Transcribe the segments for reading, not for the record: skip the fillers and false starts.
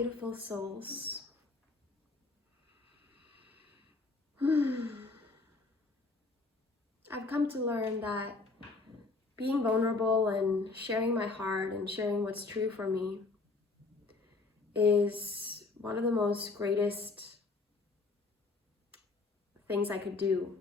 beautiful souls. I've come to learn that being vulnerable and sharing my heart and sharing what's true for me is one of the most greatest things I could do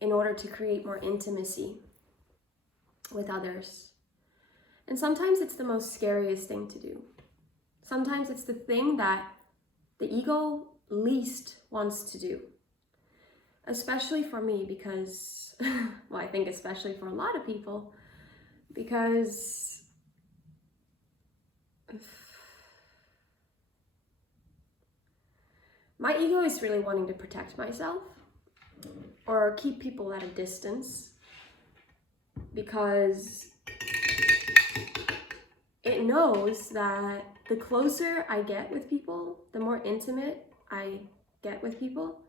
in order to create more intimacy with others. And sometimes it's the most scariest thing to do. Sometimes it's the thing that the ego least wants to do. Especially for me because, well, I think especially for a lot of people, because my ego is really wanting to protect myself or keep people at a distance, because it knows that the closer I get with people, the more intimate I get with people,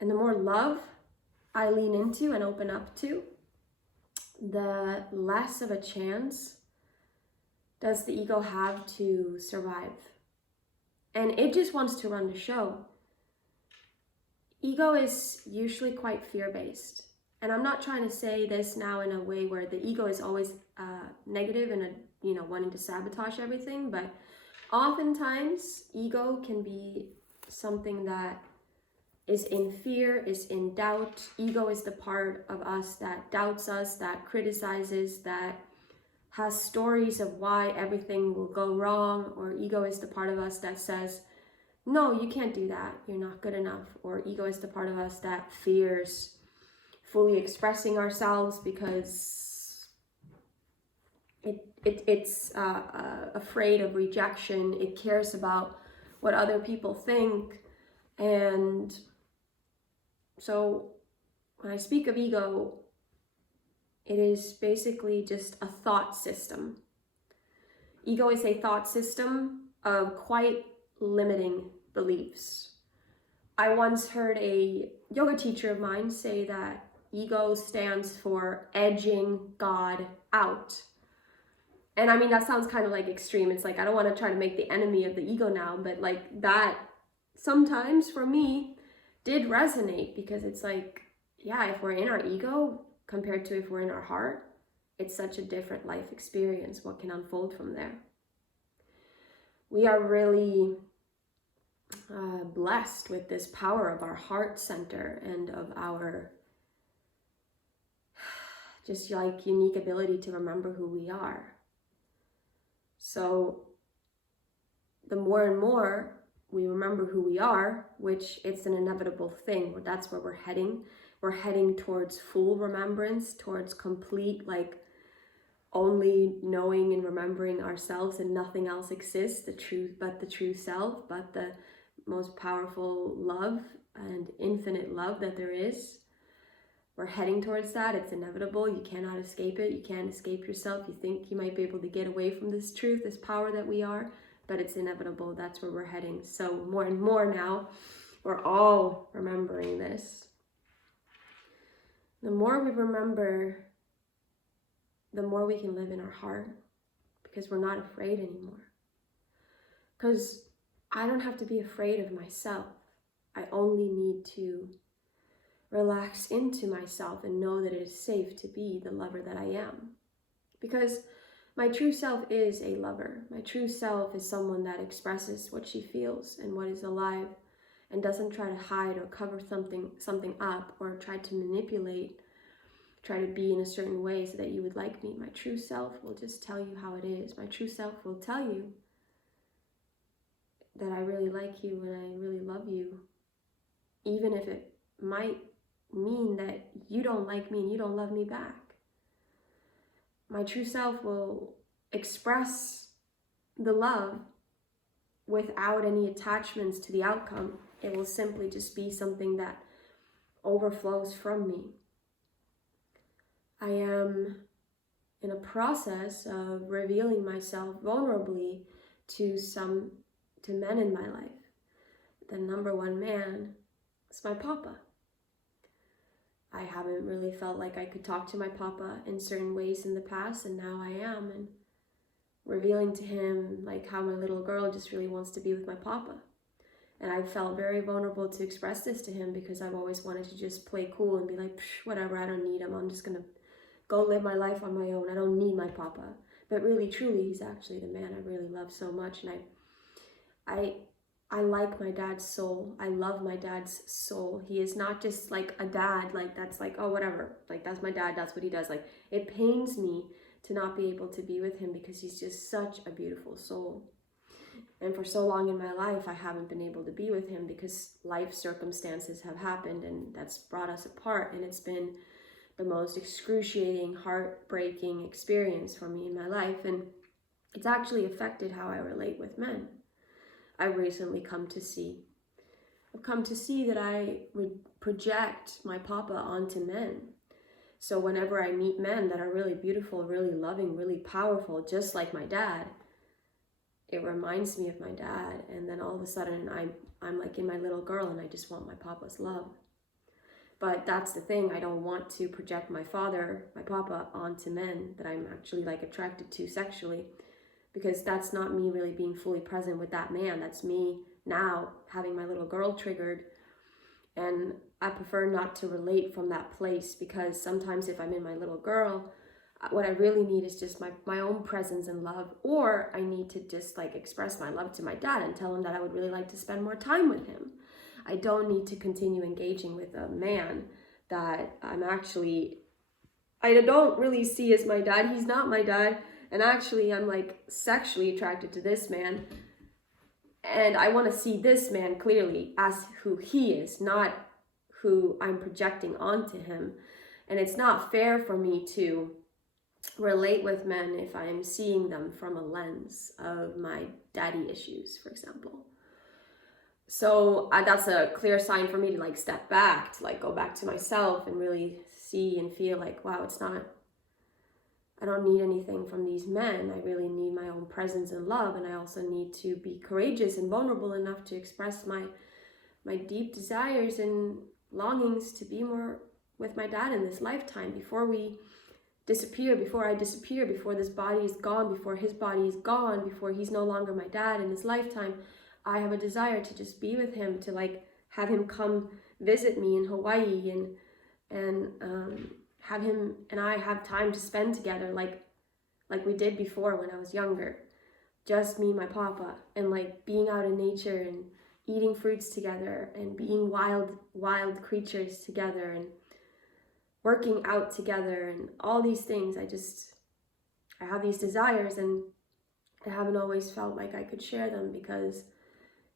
and the more love I lean into and open up to, the less of a chance does the ego have to survive. And it just wants to run the show. Ego is usually quite fear-based. And I'm not trying to say this now in a way where the ego is always negative and wanting to sabotage everything, but oftentimes ego can be something that is in fear, is in doubt. Ego is the part of us that doubts us, that criticizes, that has stories of why everything will go wrong. Or ego is the part of us that says, no, you can't do that, you're not good enough. Or ego is the part of us that fears fully expressing ourselves because it's afraid of rejection. It cares about what other people think. And so when I speak of ego, it is basically just a thought system. Ego is a thought system of quite limiting beliefs. I once heard a yoga teacher of mine say that ego stands for edging God out. And I mean, that sounds kind of like extreme. It's like, I don't want to try to make the enemy of the ego now, but like that sometimes for me did resonate, because it's like, yeah, if we're in our ego compared to if we're in our heart, it's such a different life experience. What can unfold from there? We are really blessed with this power of our heart center and of our just like unique ability to remember who we are. So the more and more we remember who we are, which it's an inevitable thing, that's where we're heading. We're heading towards full remembrance, towards complete, like only knowing and remembering ourselves and nothing else exists, the true self, but the most powerful love and infinite love that there is. We're heading towards that. It's inevitable. You cannot escape it. You can't escape yourself. You think you might be able to get away from this truth, this power that we are, but it's inevitable. That's where we're heading. So more and more now, we're all remembering this. The more we remember, the more we can live in our heart, because we're not afraid anymore. Because I don't have to be afraid of myself. I only need to relax into myself and know that it is safe to be the lover that I am. Because my true self is a lover. My true self is someone that expresses what she feels and what is alive, and doesn't try to hide or cover something up or try to manipulate, try to be in a certain way so that you would like me. My true self will just tell you how it is. My true self will tell you that I really like you and I really love you, even if it might mean that you don't like me and you don't love me back. My true self will express the love without any attachments to the outcome. It will simply just be something that overflows from me. I am in a process of revealing myself vulnerably to men in my life. The number one man is my papa. I haven't really felt like I could talk to my papa in certain ways in the past, and now I am. And revealing to him like how my little girl just really wants to be with my papa. And I felt very vulnerable to express this to him because I've always wanted to just play cool and be like, whatever, I don't need him. I'm just going to go live my life on my own. I don't need my papa. But really, truly, he's actually the man I really love so much. And I like my dad's soul. I love my dad's soul. He is not just like a dad, like that's like, oh, whatever. Like that's my dad, that's what he does. Like it pains me to not be able to be with him because he's just such a beautiful soul. And for so long in my life, I haven't been able to be with him because life circumstances have happened and that's brought us apart. And it's been the most excruciating, heartbreaking experience for me in my life. And it's actually affected how I relate with men. I've recently come to see that I would project my papa onto men. So whenever I meet men that are really beautiful, really loving, really powerful, just like my dad, it reminds me of my dad. And then all of a sudden I'm like in my little girl and I just want my papa's love. But that's the thing, I don't want to project my father, my papa, onto men that I'm actually like attracted to sexually, because that's not me really being fully present with that man. That's me now having my little girl triggered. And I prefer not to relate from that place because sometimes if I'm in my little girl, what I really need is just my own presence and love, or I need to just like express my love to my dad and tell him that I would really like to spend more time with him. I don't need to continue engaging with a man that I don't really see as my dad. He's not my dad. And actually, I'm like sexually attracted to this man. And I want to see this man clearly as who he is, not who I'm projecting onto him. And it's not fair for me to relate with men if I'm seeing them from a lens of my daddy issues, for example. So that's a clear sign for me to like step back, to like go back to myself and really see and feel like, wow, I don't need anything from these men. I really need my own presence and love. And I also need to be courageous and vulnerable enough to express my deep desires and longings to be more with my dad in this lifetime before we disappear, before I disappear, before this body is gone, before his body is gone, before he's no longer my dad in this lifetime. I have a desire to just be with him, to like have him come visit me in Hawaii and have him and I have time to spend together like we did before when I was younger. Just me and my papa, and like being out in nature and eating fruits together and being wild creatures together and working out together and all these things. I have these desires and I haven't always felt like I could share them because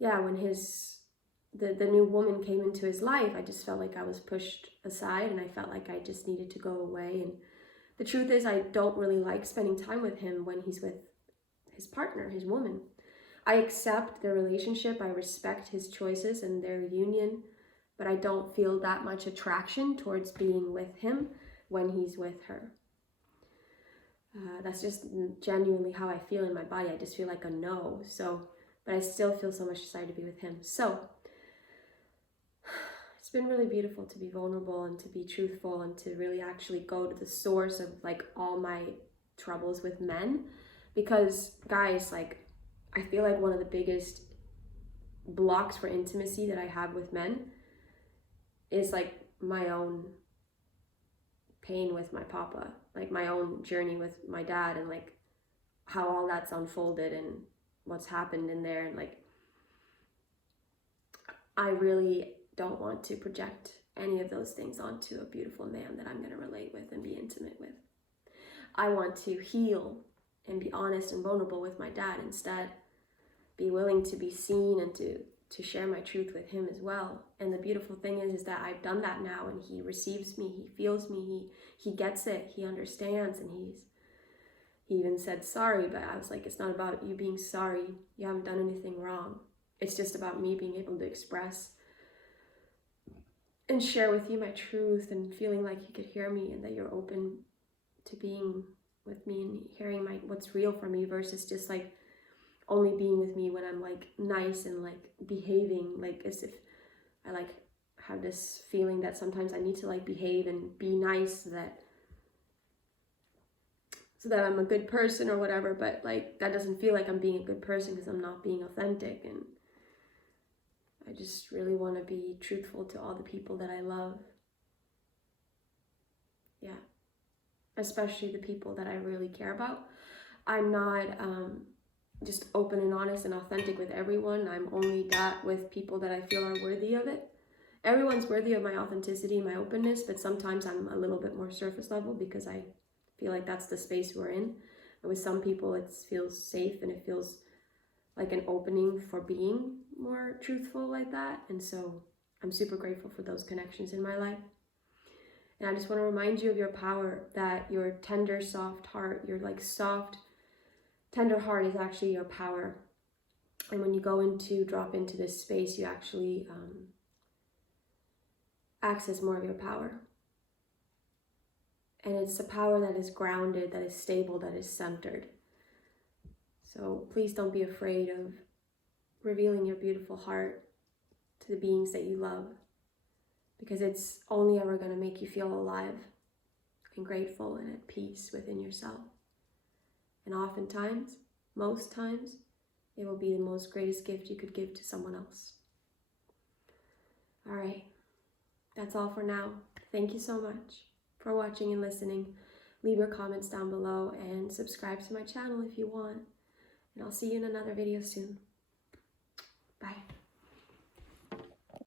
when the new woman came into his life, I just felt like I was pushed aside and I felt like I just needed to go away. And the truth is, I don't really like spending time with him when he's with his partner, his woman. I accept their relationship, I respect his choices and their union, but I don't feel that much attraction towards being with him when he's with her. That's just genuinely how I feel in my body. I just feel like a no. But I still feel so much desire to be with him. So it's been really beautiful to be vulnerable and to be truthful and to really actually go to the source of like all my troubles with men. Because guys, like I feel like one of the biggest blocks for intimacy that I have with men is like my own pain with my papa, like my own journey with my dad and like how all that's unfolded and what's happened in there. And like I really don't want to project any of those things onto a beautiful man that I'm going to relate with and be intimate with. I want to heal and be honest and vulnerable with my dad instead, be willing to be seen and to share my truth with him as well. And the beautiful thing is that I've done that now and he receives me, he feels me, he gets it, he understands, and he even said sorry, but I was like, it's not about you being sorry. You haven't done anything wrong. It's just about me being able to express and share with you my truth and feeling like you could hear me and that you're open to being with me and hearing what's real for me versus just like only being with me when I'm like nice and like behaving like as if I like have this feeling that sometimes I need to like behave and be nice so that I'm a good person or whatever, but like that doesn't feel like I'm being a good person because I'm not being authentic. And I just really want to be truthful to all the people that I love. Yeah, especially the people that I really care about. I'm not just open and honest and authentic with everyone. I'm only that with people that I feel are worthy of it. Everyone's worthy of my authenticity, my openness, but sometimes I'm a little bit more surface level because I feel like that's the space we're in. And with some people, it feels safe and it feels like an opening for being more truthful like that. And so I'm super grateful for those connections in my life. And I just want to remind you of your power, that your tender, soft heart, your like soft, tender heart is actually your power. And when you drop into this space, you actually access more of your power. And it's a power that is grounded, that is stable, that is centered. So please don't be afraid of revealing your beautiful heart to the beings that you love, because it's only ever going to make you feel alive and grateful and at peace within yourself. And oftentimes, most times, it will be the most greatest gift you could give to someone else. All right, that's all for now. Thank you so much for watching and listening. Leave your comments down below and subscribe to my channel if you want. And I'll see you in another video soon. Bye.